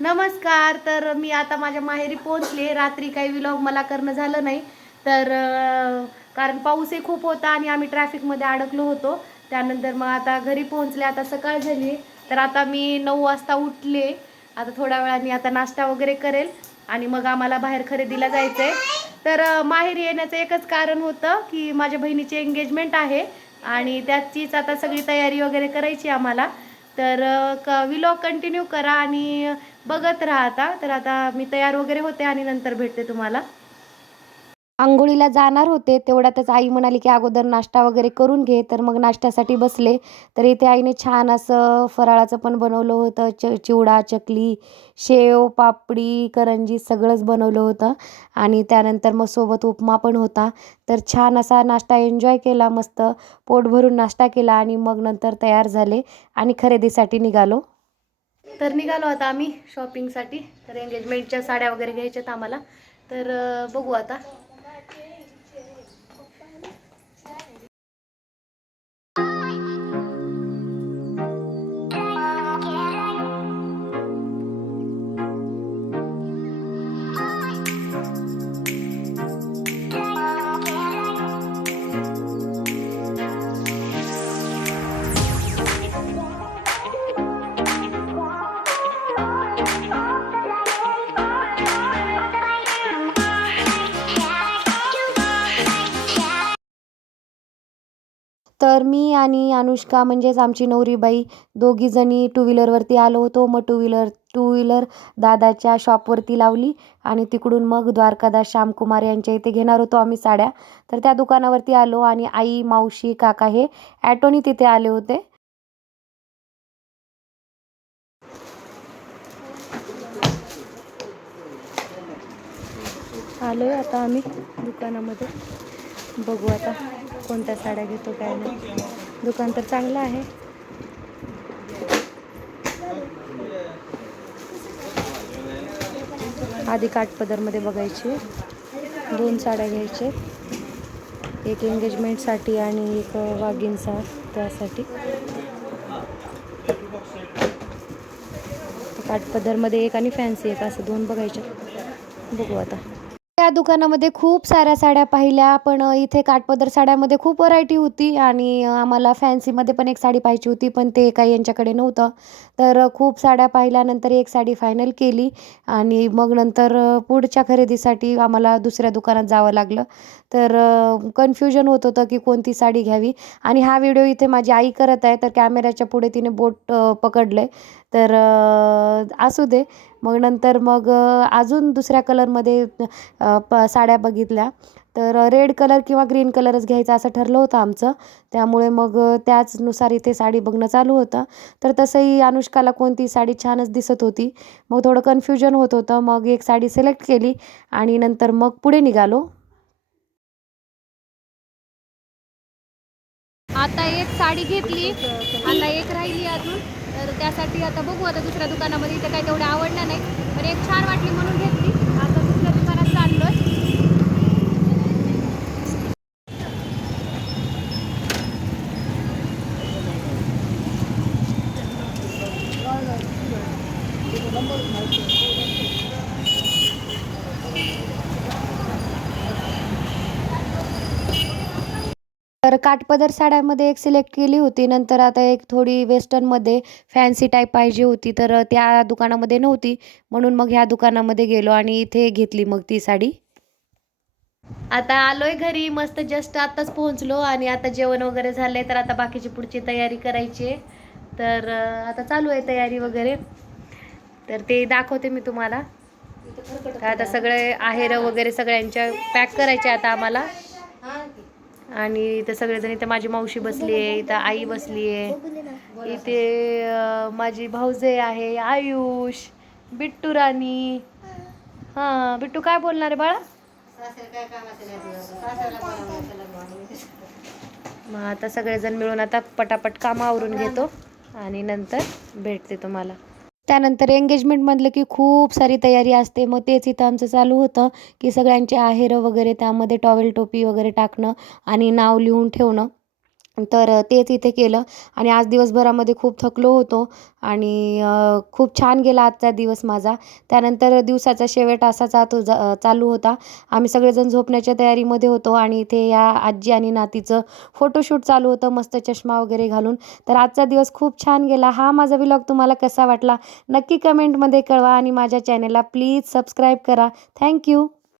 नमस्कार तर मी आता माझ्या माहेरी पोहोचले. रात्री काही विलॉग मला करणं झालं नाही. तर कारण पाऊसही खूप होता आणि आम्ही ट्रॅफिकमध्ये अडकलो होतो. त्यानंतर मग आता घरी पोहोचले. आता सकाळ झाली. तर आता मी नऊ वाजता उठले. आता थोड्या वेळाने आता नाश्ता वगैरे करेल आणि मग आम्हाला बाहेर खरेदीला जायचं आहे तर माहेरी येण्याचं एकच कारण होतं की माझ्या बहिणीची एंगेजमेंट आहे आणि त्याचीच आता सगळी तयारी वगैरे करायची आम्हाला. तर क विलॉग कंटिन्यू करा आणि बघत राहा आता. तर आता मी तयार वगैरे होते आणि नंतर भेटते तुम्हाला. आंघोळीला जाणार होते तेवढ्यातच आई म्हणाली की अगोदर नाश्ता वगैरे करून घे. तर मग नाश्त्यासाठी बसले. तर इथे आईने छान असं फराळाचं पण बनवलं होतं च चिवडा चकली शेव पापडी करंजी सगळंच बनवलं होतं. आणि त्यानंतर मग सोबत उपमा पण होता. तर छान असा नाश्ता एन्जॉय केला मस्त पोट भरून नाश्ता केला आणि मग नंतर तयार झाले आणि खरेदीसाठी निघालो. तर निघालो आता आम्ही शॉपिंगसाठी तर एंगेजमेंटच्या साड्या वगैरे घ्यायच्यात आम्हाला. तर बघू आता. तर मी आणि अनुष्का म्हणजेच आमची नवरीबाई दोघीजणी टू व्हीलरवरती आलो होतो. मग टू व्हीलर टू व्हीलर दादाच्या शॉपवरती लावली आणि तिकडून मग द्वारकादास श्यामकुमार यांच्या इथे घेणार होतो आम्ही साड्या. तर त्या दुकानावरती आलो आणि आई मावशी काका हे ॲटोनी तिथे आले होते. आलो आहे आता आम्ही दुकानामध्ये. बघू आता. कोणत्या साड्या घेतो काय नाही. दुकान तर चांगलं आहे. आधी काठपदरमध्ये बघायची. दोन साड्या घ्यायचे. एक एंगेजमेंटसाठी आणि एक वाघिंचा त्यासाठी. काठपदरमध्ये एक आणि फॅन्सी एक असं दोन बघायच्या बघू आता. त्या दुकानामध्ये खूप साऱ्या साड्या पाहिल्या पण इथे काठपदर साड्यामध्ये खूप व्हरायटी होती आणि आम्हाला फॅन्सीमध्ये पण एक साडी पाहिजे होती पण ते काही यांच्याकडे नव्हतं. तर खूप साड्या पाहिल्यानंतर एक साडी फायनल केली आणि मग नंतर पुढच्या खरेदीसाठी आम्हाला दुसऱ्या दुकानात जावं लागलं. तर कन्फ्युजन होत होतं की कोणती साडी घ्यावी. आणि हा व्हिडिओ इथे माझी आई करत आहे तर कॅमेऱ्याच्या पुढे तिने बोट पकडलं आहे तर असू दे. मग नंतर मग अजून दुसऱ्या कलरमध्ये प साड्या बघितल्या. तर रेड कलर किंवा ग्रीन कलरच घ्यायचा असं ठरलं होतं आमचं. त्यामुळे मग त्याचनुसार इथे साडी बघणं चालू होतं. तर तसंही अनुष्काला कोणती साडी छानच दिसत होती. मग थोडं कन्फ्युजन होत होतं. मग एक साडी सिलेक्ट केली आणि नंतर मग पुढे निघालो. आता एक साडी घेतली. आता एक राहिली अजून. तर त्यासाठी आता बघू आता दुसऱ्या दुकानामध्ये इथे काय तेवढं आवडणार नाही. पण एक छान वाटली म्हणून घेतली आता दुसऱ्या दुकानात चाललोय तर काठपदर साड्यामध्ये एक सिलेक्ट केली होती. नंतर आता एक थोडी वेस्टर्नमध्ये फॅन्सी टाईप पाहिजे होती. तर त्या दुकानामध्ये नव्हती. म्हणून मग ह्या दुकानामध्ये गेलो आणि इथे घेतली मग ती साडी. आता आलोय घरी. मस्त जस्ट आताच पोहोचलो आणि आता जेवण वगैरे झालंय. तर आता बाकीची पुढची तयारी करायची आहे. तर आता चालू आहे तयारी वगैरे. तर ते दाखवते मी तुम्हाला. आता सगळे आहेर वगैरे सगळ्यांच्या पॅक करायचे आता आम्हाला. आणि इथं सगळेजण इथं माझी मावशी बसली आहे इथं आई बसली आहे इथे माझी भाऊजे आहे आयुष बिट्टू राणी. हां बिट्टू काय बोलणार आहे बाळा? मग आता सगळेजण मिळून आता पटापट कामं आवरून घेतो आणि नंतर भेटते तुम्हाला. त्यानंतर एंगेजमेंट म्हटलं की खूप सारी तयारी असते. मग तेच इथं आमचं चालू होतं की सगळ्यांचे आहेरं वगैरे त्यामध्ये टॉवेल टोपी वगैरे टाकणं आणि नाव लिहून ठेवणं. तर तेच इथे केलं. आणि आज दिवसभरामध्ये खूप थकलो होतो आणि खूप छान गेला आजचा दिवस माझा. त्यानंतर दिवसाचा शेवट असाचा तो जा चालू होता. आम्ही सगळेजण झोपण्याच्या तयारीमध्ये होतो आणि इथे या आजी आणि नातीचं फोटोशूट चालू होतं मस्त चष्मा वगैरे घालून. तर आजचा दिवस खूप छान गेला. हा माझा व्लॉग तुम्हाला कसा वाटला नक्की कमेंटमध्ये कळवा आणि माझ्या चॅनलला प्लीज सबस्क्राईब करा. थँक्यू